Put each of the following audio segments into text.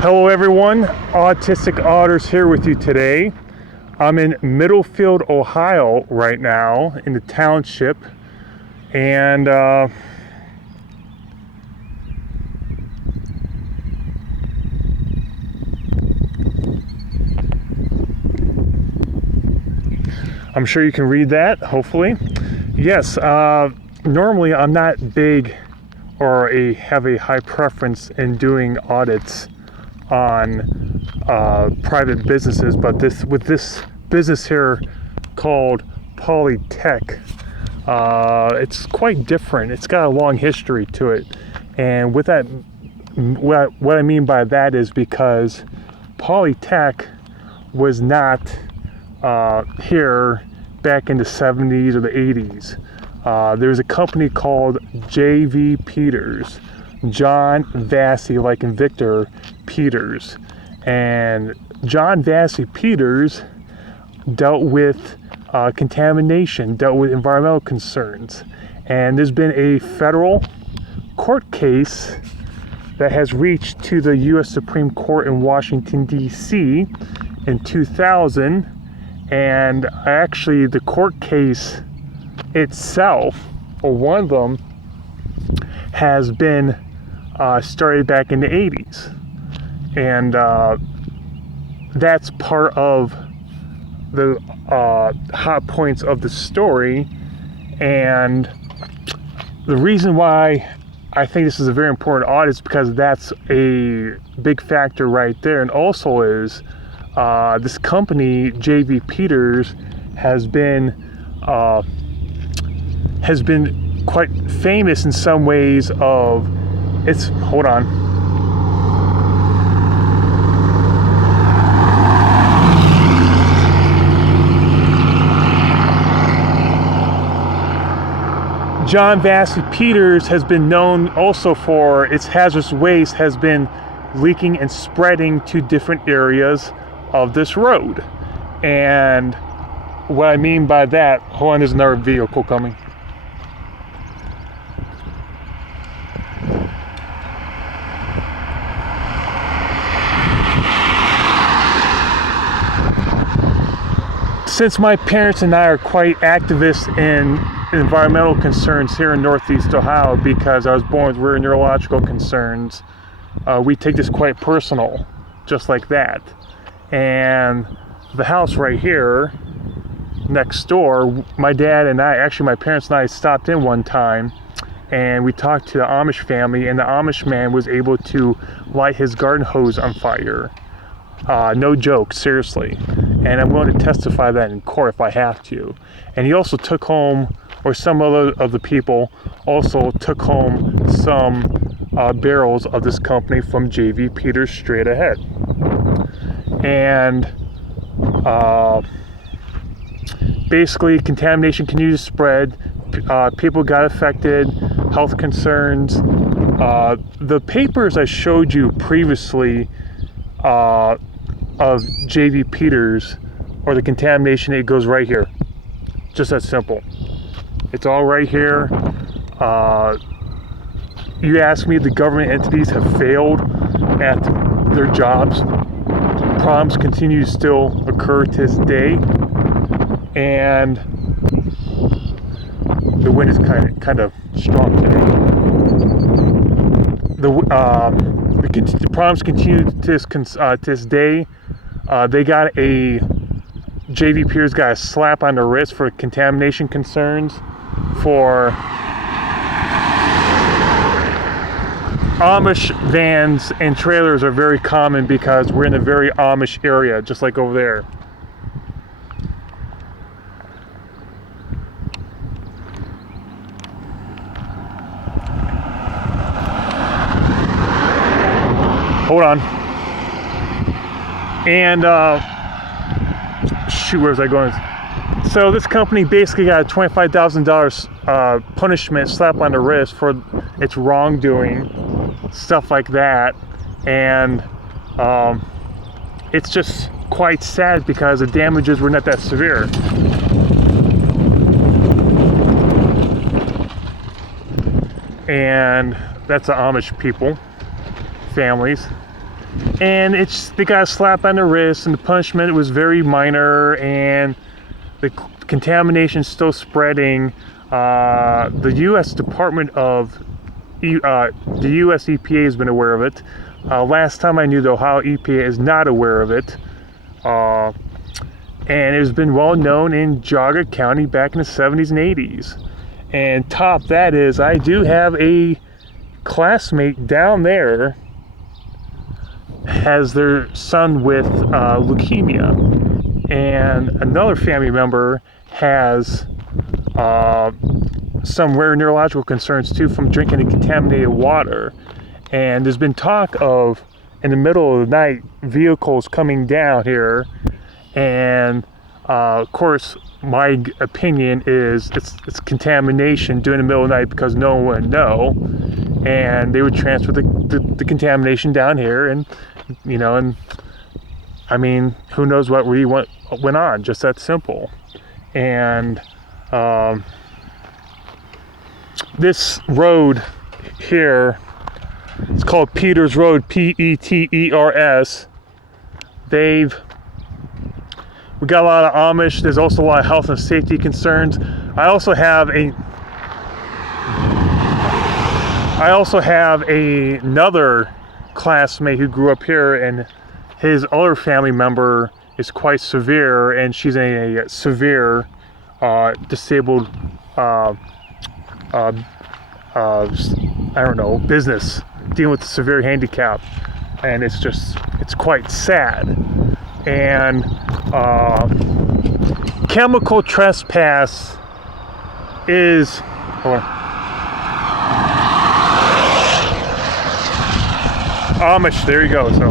Hello everyone, Autistic Otters here with you today. I'm in Middlefield, Ohio right now in the township, and I'm sure you can read that, hopefully. Yes, normally I'm not big or have a high preference in doing audits on private businesses, but with this business here called Polytech, it's quite different. It's got a long history to it, and with that, what I mean by that is because Polytech was not here back in the 70s or the 80s. There's a company called J.V. Peters, John Vassy, like in Victor Peters, and John Vassy Peters dealt with contamination, dealt with environmental concerns, and there's been a federal court case that has reached to the U.S. Supreme Court in Washington, D.C. in 2000, and actually the court case itself, or one of them, has been started back in the 80s, and that's part of the hot points of the story. And the reason why I think this is a very important audit is because that's a big factor right there, and also is this company J.V. Peters has been quite famous in some ways of its, hold on. John Vassy Peters has been known also for its hazardous waste has been leaking and spreading to different areas of this road. And what I mean by that, hold on, there's another vehicle coming. Since my parents and I are quite activists in environmental concerns here in Northeast Ohio, because I was born with rare neurological concerns, we take this quite personal, just like that. And the house right here, next door, my dad and I, actually my parents and I stopped in one time, and we talked to the Amish family, and the Amish man was able to light his garden hose on fire. No joke, seriously. And I'm willing to testify that in court if I have to. And he also took home, or some other of the people also took home some barrels of this company from J.V. Peters straight ahead. And basically contamination continued to spread. People got affected, health concerns. The papers I showed you previously of J.V. Peters, or the contamination, it goes right here. Just that simple. It's all right here. You ask me if the government entities have failed at their jobs. Problems continue to still occur to this day, and the wind is kind of strong today. The problems continue to this day. They got J.V. Peters got a slap on the wrist for contamination concerns. For Amish vans and trailers are very common because we're in a very Amish area, just like over there. Hold on. And shoot, where's I going? So this company basically got a $25,000 punishment, slap on the wrist for its wrongdoing, stuff like that. And it's just quite sad because the damages were not that severe. And that's the Amish people, families. and they got a slap on the wrist, and the punishment was very minor, and the contamination is still spreading. The U.S. Department of the U.S. EPA has been aware of it. Last time I knew, the Ohio EPA is not aware of it. And it has been well known in Geauga County back in the 70s and 80s. And top that is, I do have a classmate down there has their son with leukemia, and another family member has some rare neurological concerns too from drinking the contaminated water. And there's been talk of, in the middle of the night, vehicles coming down here, and of course my opinion is it's contamination during the middle of the night because no one would know, and they would transfer the contamination down here, and and I mean, who knows what really went on, just that simple. And this road here, it's called Peters Road, Peters. We got a lot of Amish. There's also a lot of health and safety concerns. I also have another classmate who grew up here, and his other family member is quite severe, and she's in a severe disabled business, dealing with severe handicap, and it's quite sad. And chemical trespass is Amish, there you go. So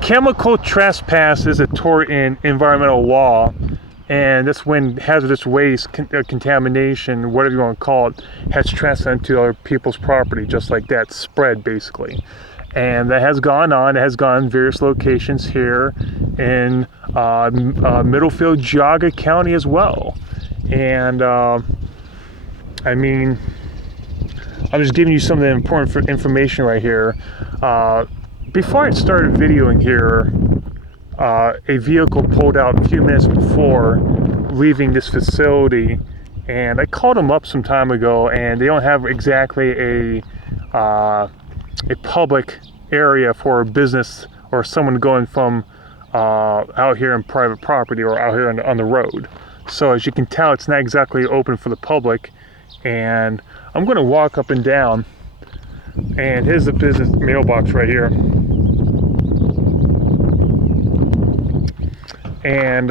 chemical trespass is a tort in environmental law, and that's when hazardous waste, contamination, whatever you want to call it, has trespassed into other people's property, just like that, spread basically. And that has gone on. It has gone in various locations here in Middlefield, Geauga County as well. And I mean, I'm just giving you some of the important information right here. Before I started videoing here, a vehicle pulled out a few minutes before leaving this facility, and I called them up some time ago, and they don't have exactly a public area for a business or someone going from out here in private property or out here on the road. So as you can tell, it's not exactly open for the public. And I'm going to walk up and down, and here's the business mailbox right here. And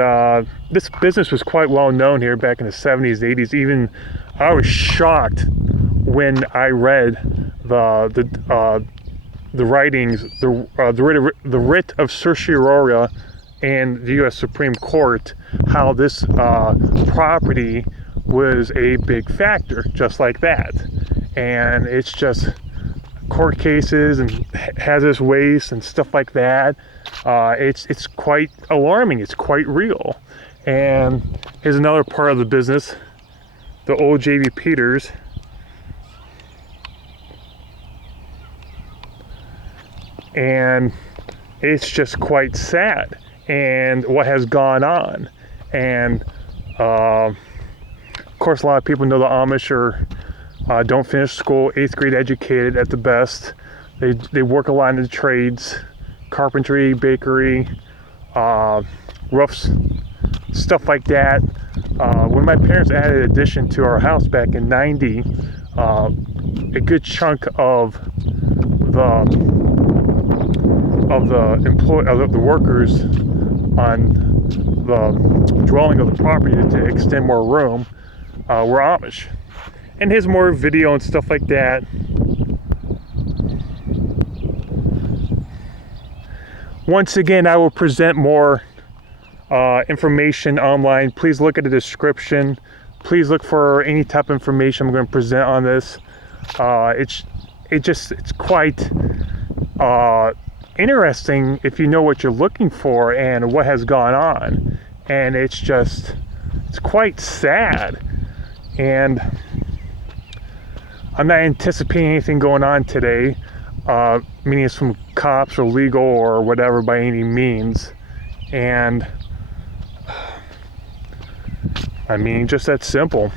this business was quite well known here back in the 70s, 80s. Even I was shocked when I read the writings, the writ of certiorari and the U.S. Supreme Court, how this property was a big factor, just like that. And it's just court cases and hazardous waste and stuff like that. It's quite alarming. It's quite real. And here's another part of the business, the old J.B. Peters. And it's just quite sad, and what has gone on. And of course, a lot of people know the Amish don't finish school, 8th grade educated at the best. They work a lot in the trades, carpentry, bakery, roofs, stuff like that. When my parents added an addition to our house back in '90, a good chunk of the workers on the dwelling of the property to extend more room were Amish. And here's more video and stuff like that. Once again, I will present more information online. Please look at the description. Please look for any type of information I'm going to present on this. It's quite interesting if you know what you're looking for and what has gone on. And it's quite sad. And I'm not anticipating anything going on today. meaning it's from cops or legal or whatever by any means. And I mean, just that simple.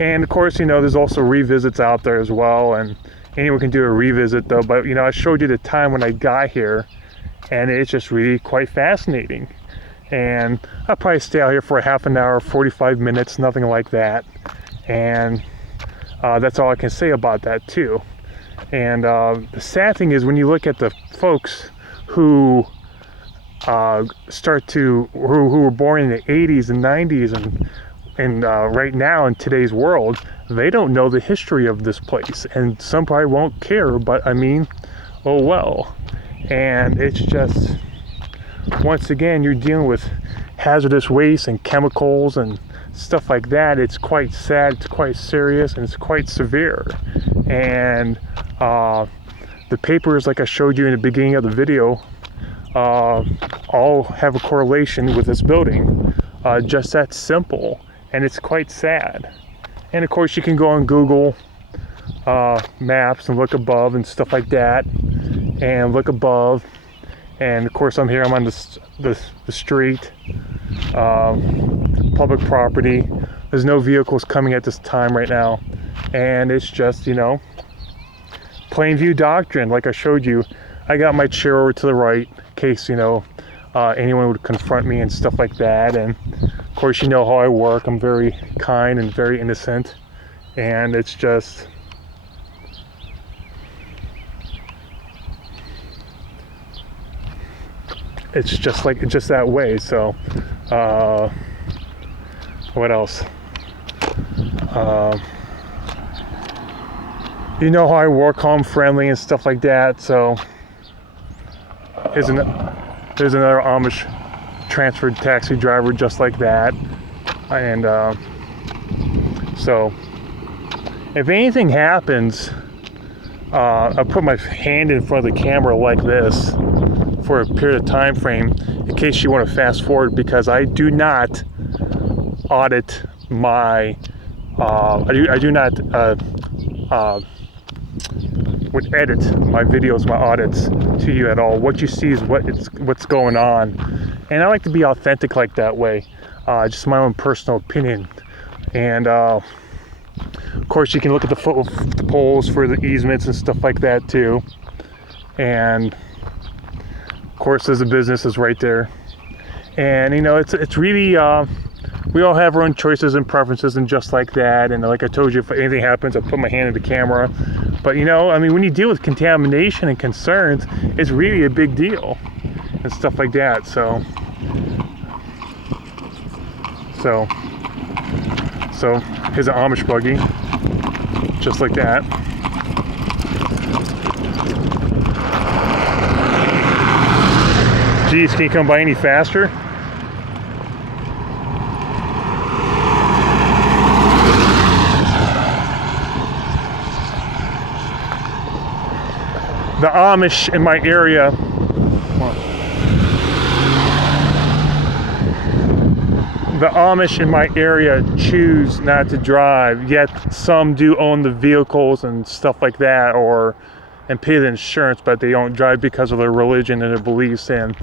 And of course, you know, there's also revisits out there as well, and anyone can do a revisit though. But you know, I showed you the time when I got here, and it's just really quite fascinating. And I'll probably stay out here for a half an hour, 45 minutes, nothing like that. And that's all I can say about that too. And the sad thing is when you look at the folks who who were born in the 80s and 90s and right now in today's world, they don't know the history of this place, and some probably won't care, but I mean, oh well. And it's just, once again, you're dealing with hazardous waste and chemicals and stuff like that. It's quite sad, it's quite serious, and it's quite severe. And the papers, like I showed you in the beginning of the video, all have a correlation with this building. Just that simple. And it's quite sad. And of course you can go on Google Maps and look above and stuff like that, and look above. And of course I'm on the street, public property. There's no vehicles coming at this time right now, and it's just, you know, plain view doctrine. Like I showed you, I got my chair over to the right in case, you know, anyone would confront me and stuff like that. And of course, you know how I work. I'm very kind and very innocent, and it's just, it's just that way. So what else? You know how I work, calm, friendly, and stuff like that. So there's another Amish transferred taxi driver just like that. And so if anything happens, I'll put my hand in front of the camera like this for a period of time frame in case you want to fast forward, because I do not audit my I do not would edit my videos, my audits to you at all. What you see is what's going on, and I like to be authentic like that way. Just my own personal opinion. And of course you can look at the polls for the easements and stuff like that too. And of course there's the businesses right there. And you know, it's really we all have our own choices and preferences and just like that. And like I told you, if anything happens, I put my hand in the camera. But you know, I mean, when you deal with contamination and concerns, it's really a big deal and stuff like that. So here's an Amish buggy, just like that. Geez, can you come by any faster? The Amish in my area, choose not to drive, yet some do own the vehicles and stuff like that, and pay the insurance, but they don't drive because of their religion and their beliefs. And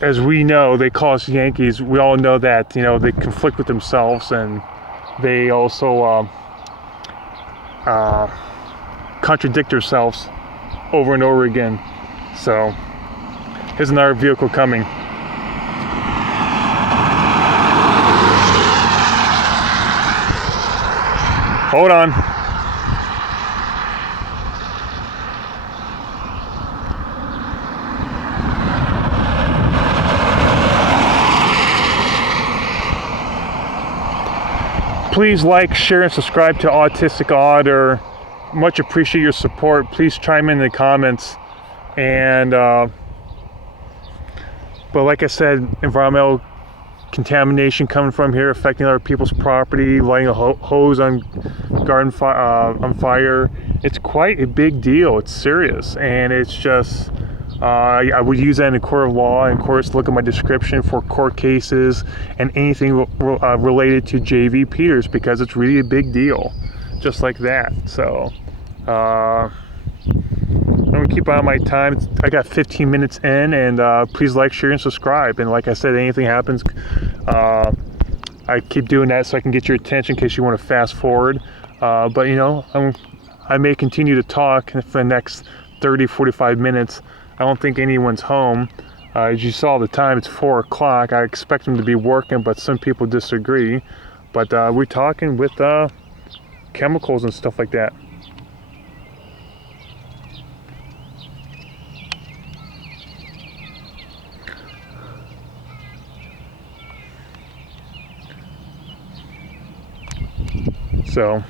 as we know, they call us Yankees. We all know that, you know, they conflict with themselves, and they also contradict themselves over and over again. So here's another vehicle coming. Hold on. Please like, share, and subscribe to Autistic Odd. Much appreciate your support. Please chime in the comments. And but like I said, environmental contamination coming from here, affecting other people's property, lighting a hose on garden on fire. It's quite a big deal. It's serious, and it's just I would use that in a court of law. And of course, look at my description for court cases and anything related to JV Peters, because it's really a big deal, just like that. So I'm gonna keep on my time. I got 15 minutes in, and please like, share, and subscribe. And like I said, anything happens, I keep doing that so I can get your attention in case you want to fast forward. But you know, I may continue to talk for the next 30, 45 minutes. I don't think anyone's home. As you saw the time, it's 4 o'clock. I expect them to be working, but some people disagree. But we're talking with chemicals and stuff like that. So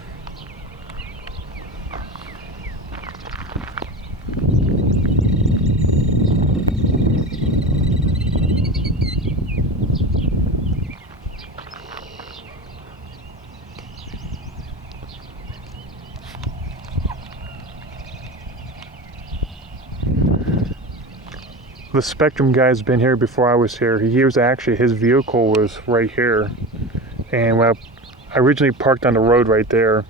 the Spectrum guy's been here before I was here. He was actually, his vehicle was right here, and when I originally parked on the road right there,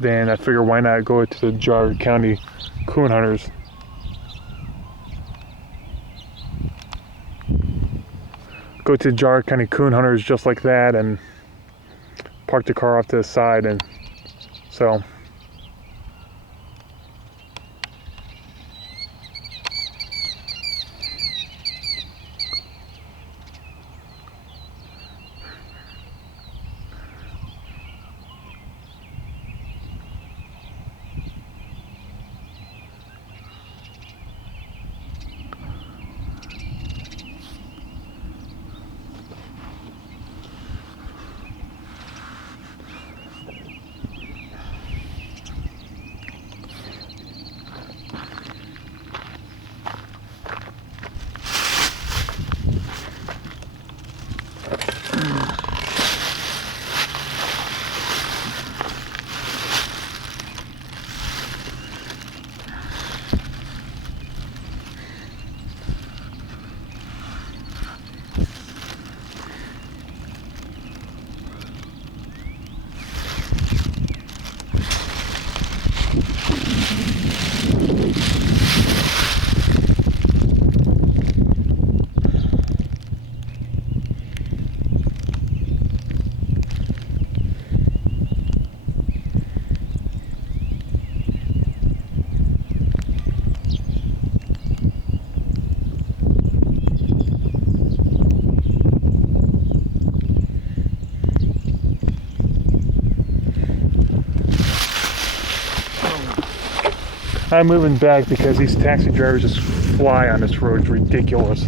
then I figured why not go to the Jar County Coon Hunters. Go to Jar County Coon Hunters just like that and park the car off to the side. And so I'm moving back because these taxi drivers just fly on this road. It's ridiculous.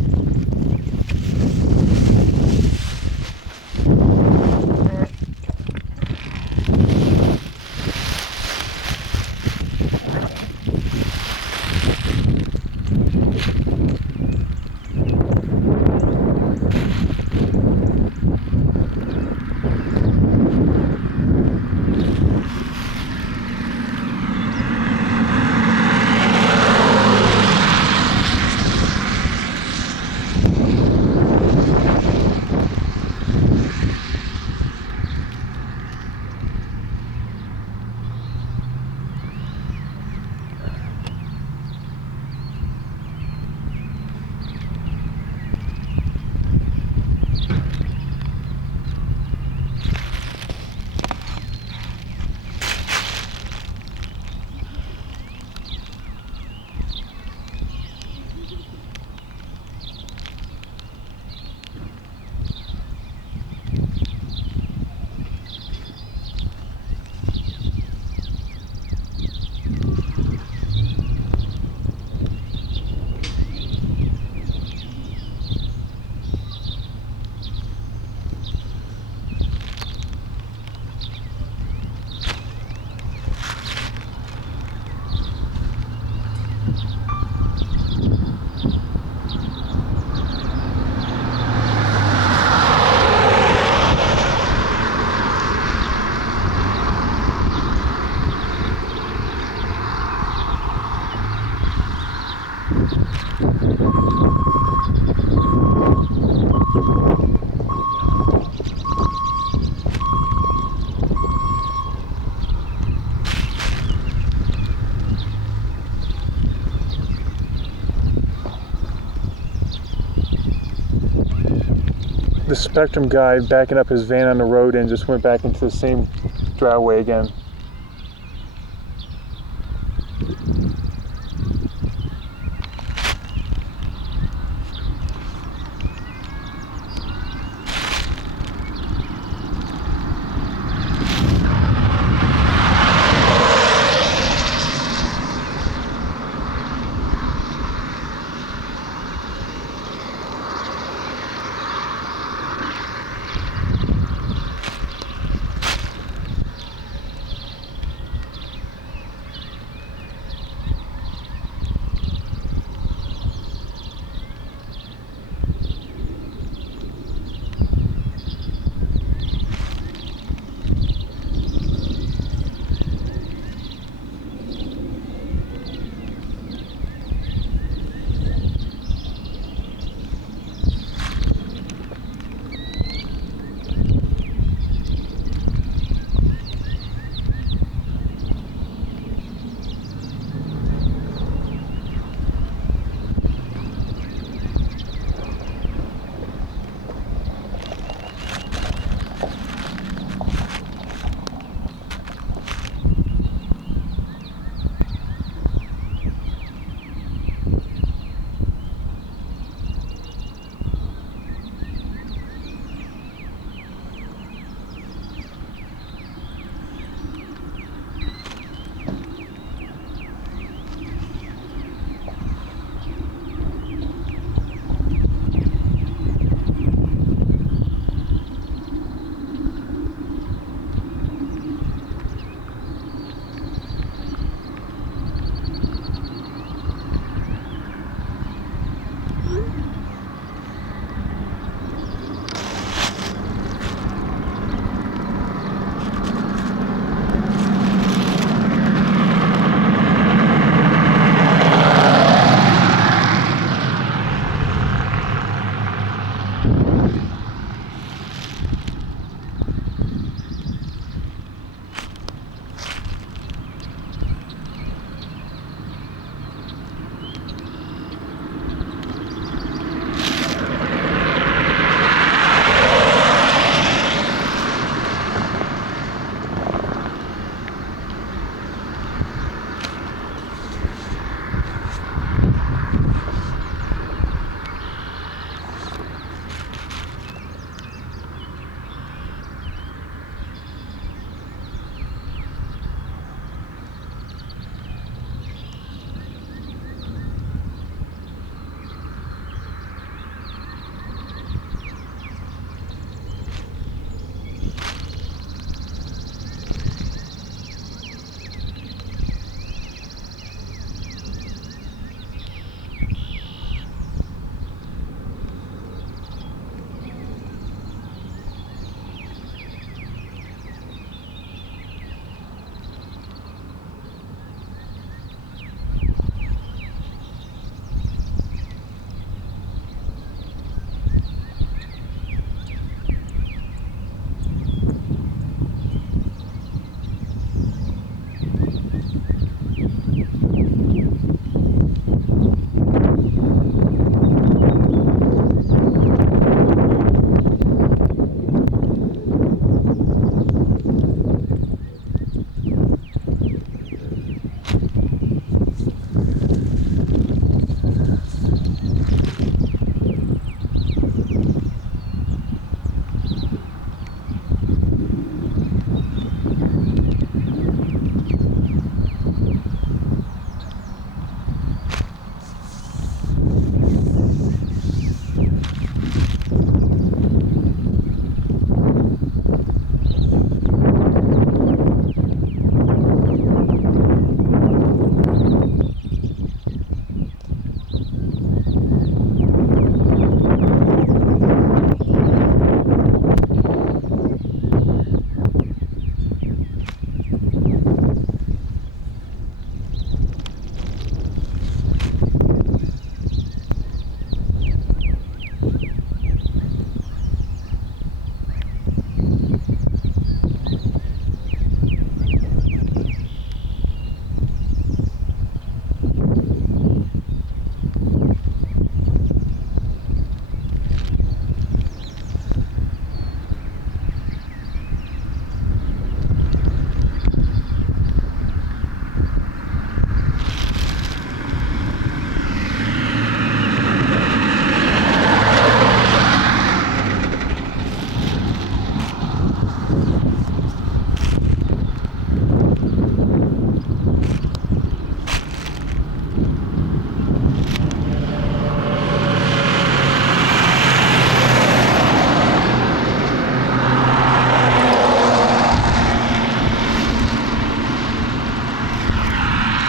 the Spectrum guy backing up his van on the road and just went back into the same driveway again.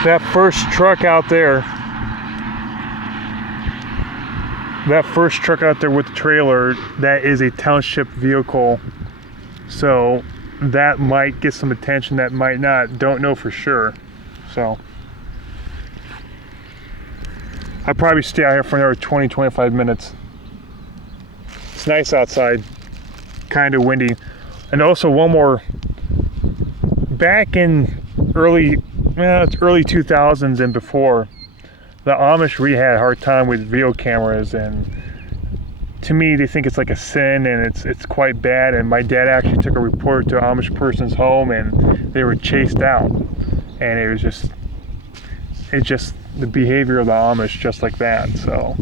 That first truck out there, with the trailer, that is a township vehicle. So that might get some attention, that might not. Don't know for sure. So I'll probably stay out here for another 20-25 minutes. It's nice outside, kind of windy. And also one more, back in early 2000s and before, the Amish really had a hard time with video cameras, and to me they think it's like a sin and it's quite bad. And my dad actually took a report to an Amish person's home and they were chased out, and it's just the behavior of the Amish, just like that. So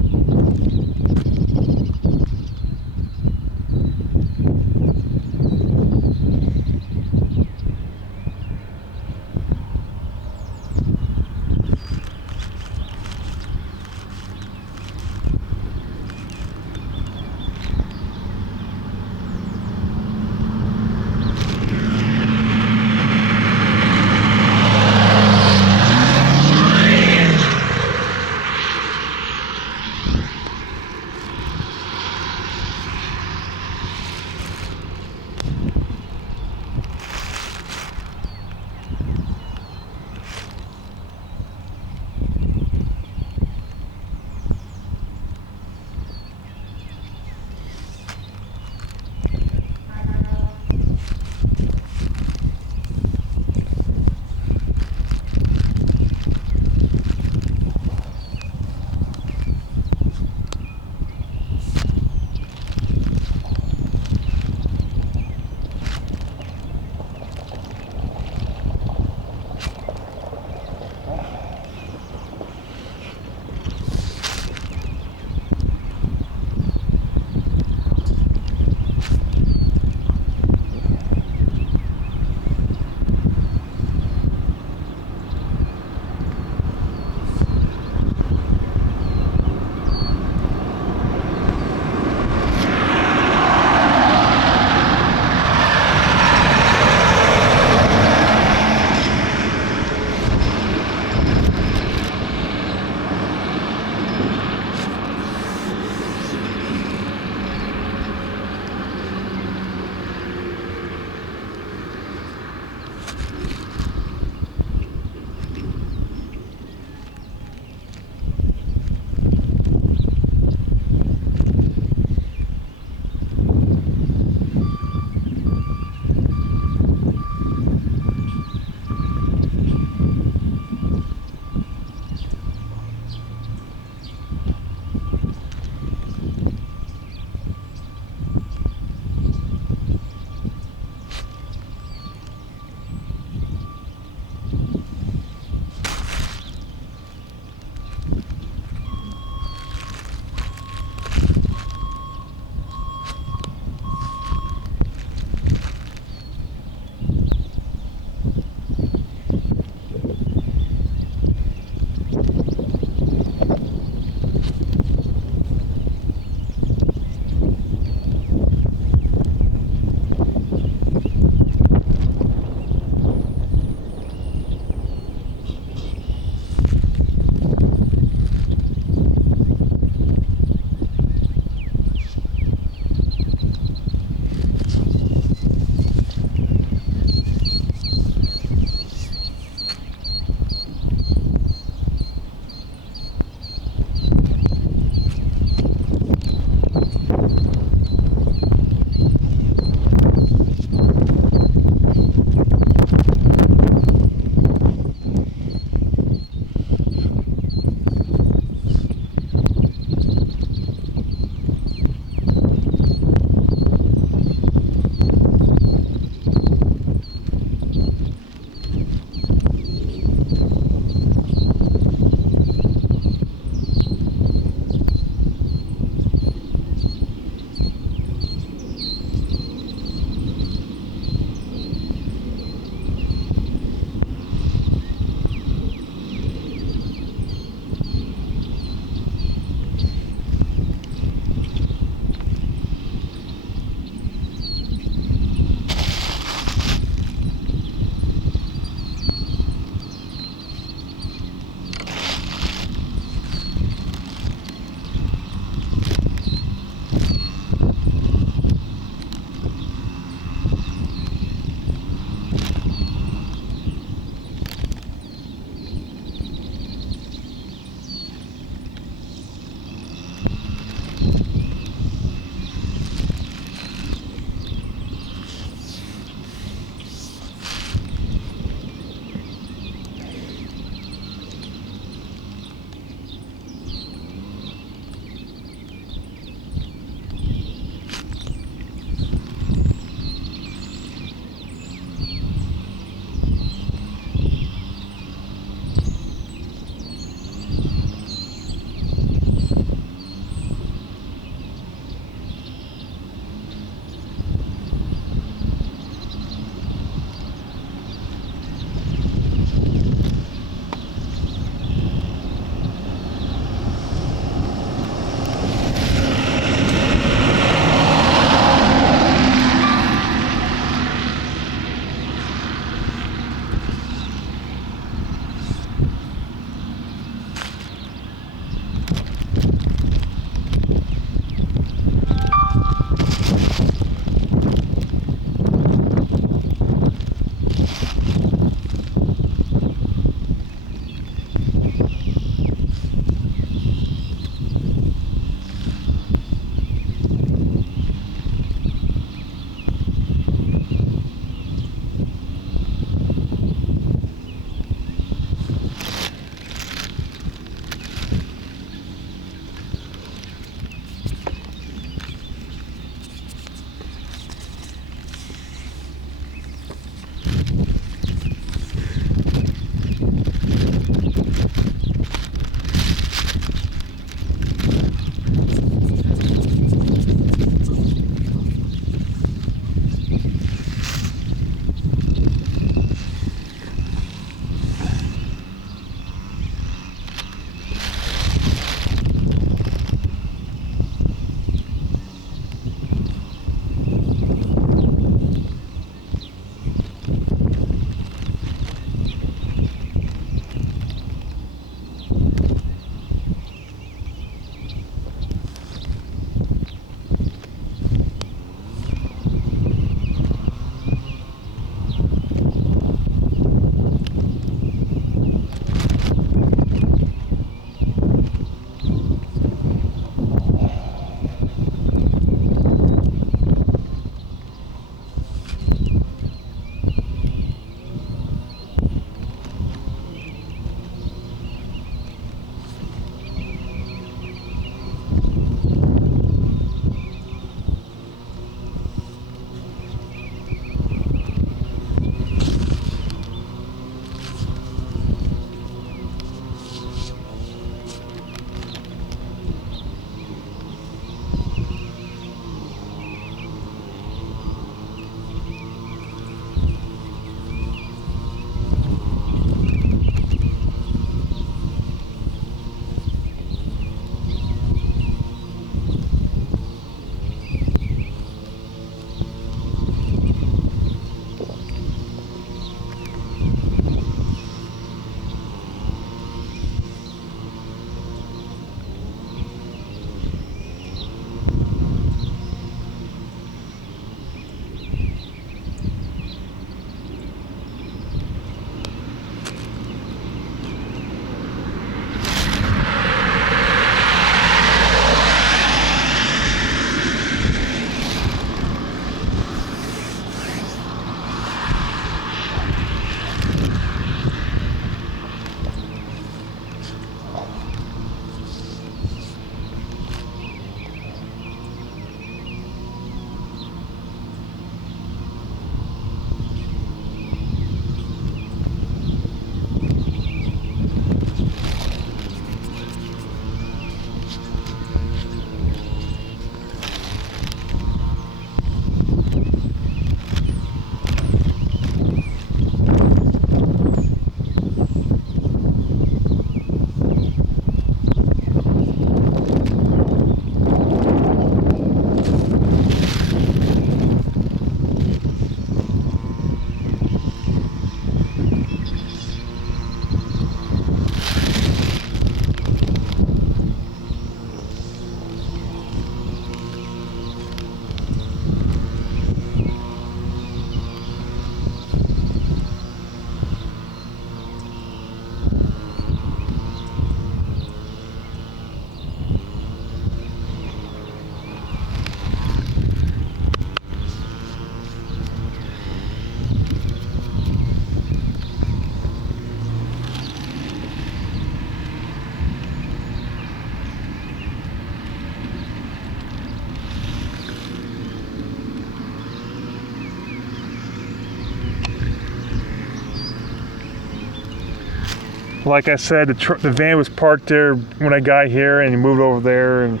Like I said, the van was parked there when I got here, and he moved over there, and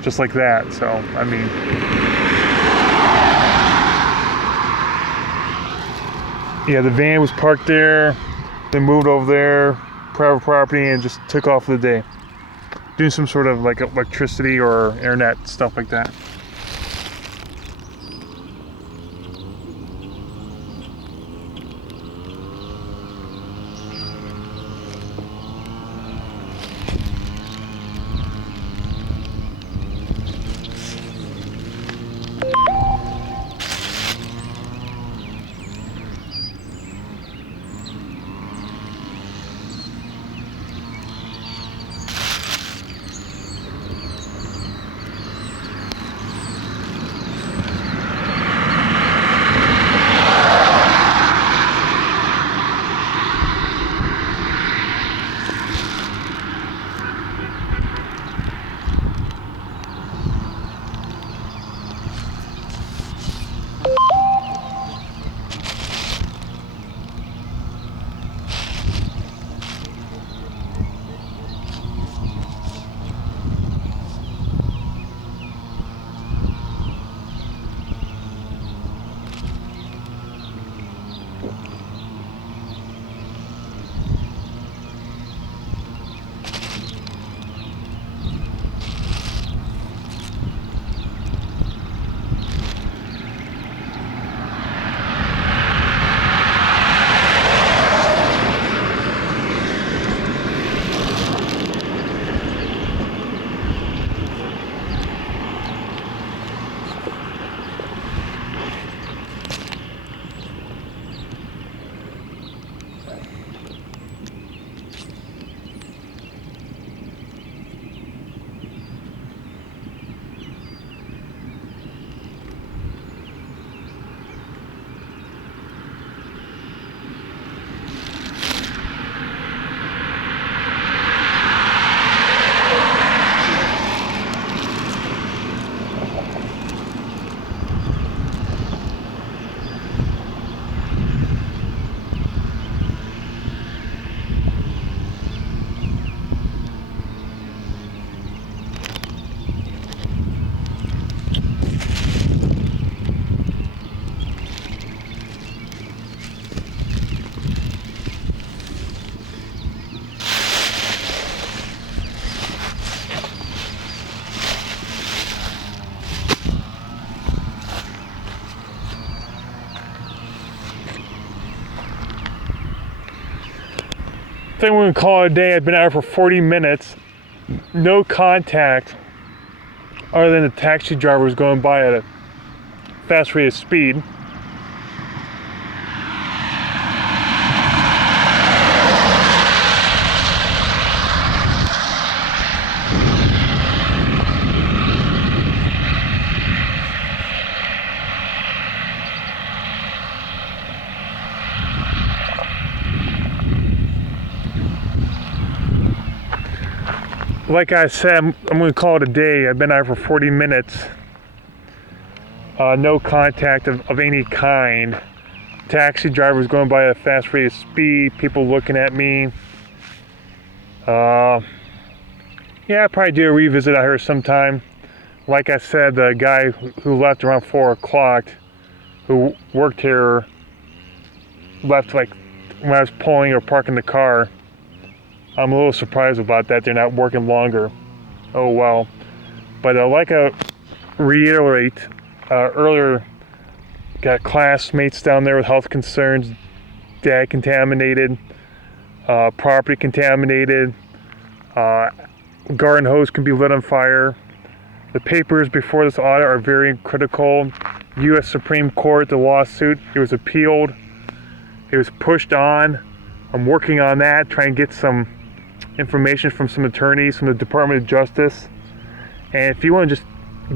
just like that. So, I mean, yeah, the van was parked there, then moved over there, private property, and just took off for the day. Doing some sort of like electricity or internet stuff like that. I think we're gonna call it a day. I've been out for 40 minutes, no contact other than the taxi driver was going by at a fast rate of speed. Like I said, I'm going to call it a day. I've been out for 40 minutes. No contact of any kind. Taxi drivers going by at a fast rate of speed. People looking at me. Yeah, I'll probably do a revisit out here sometime. Like I said, the guy who left around 4 o'clock, who worked here, left like when I was pulling or parking the car. I'm a little surprised about that. They're not working longer. Oh well. But like I reiterate, earlier got classmates down there with health concerns, dad contaminated, property contaminated, garden hose can be lit on fire. The papers before this audit are very critical. U.S. Supreme Court, the lawsuit, it was appealed. It was pushed on. I'm working on that, trying to get some information from some attorneys from the Department of Justice. And if you want to just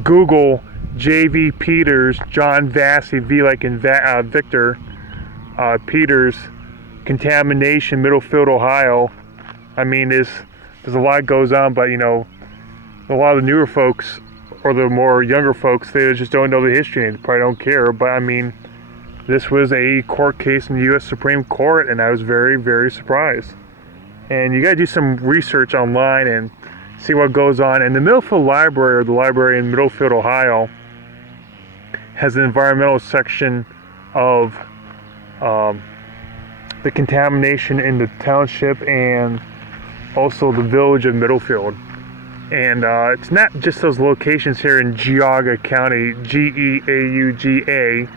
Google J.V. Peters, John Vassy, V like in Victor, Peters, Contamination, Middlefield, Ohio. I mean, there's a lot goes on, but you know, a lot of the newer folks or the more younger folks, they just don't know the history and probably don't care. But I mean, this was a court case in the U.S. Supreme Court, and I was very, very surprised. and you got to do some research online and see what goes on. And the Middlefield Library, or the library in Middlefield, Ohio, has an environmental section of the contamination in the township and also the village of Middlefield. And it's not just those locations here in Geauga County, Geauga.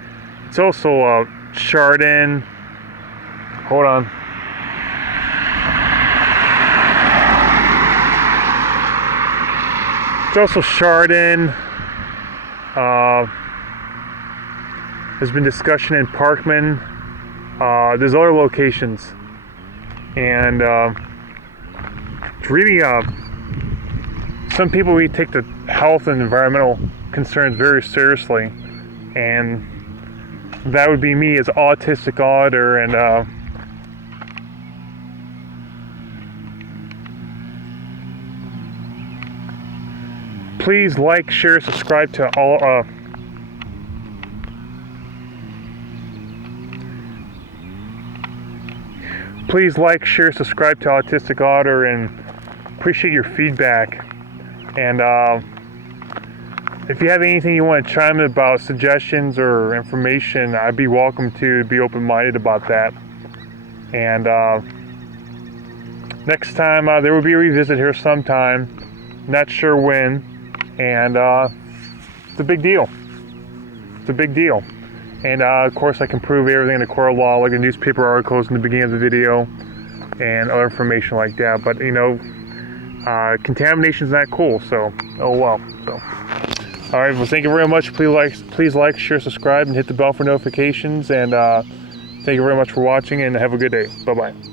It's also Chardon. Hold on. It's also Chardon. There's been discussion in Parkman. There's other locations. And it's really, some people really take the health and environmental concerns very seriously. And that would be me as autistic auditor. And please like, share, subscribe to all. Please like, share, subscribe to Autistic Auditor, and appreciate your feedback. And if you have anything you want to chime in about, suggestions or information, I'd be welcome to be open-minded about that. And next time there will be a revisit here sometime. Not sure when. And it's a big deal. It's a big deal. And of course I can prove everything in the court of law, like the newspaper articles in the beginning of the video and other information like that. But you know, contamination's not cool, so oh well. So alright, well, thank you very much. Please like, share, subscribe, and hit the bell for notifications. And thank you very much for watching, and have a good day. Bye bye.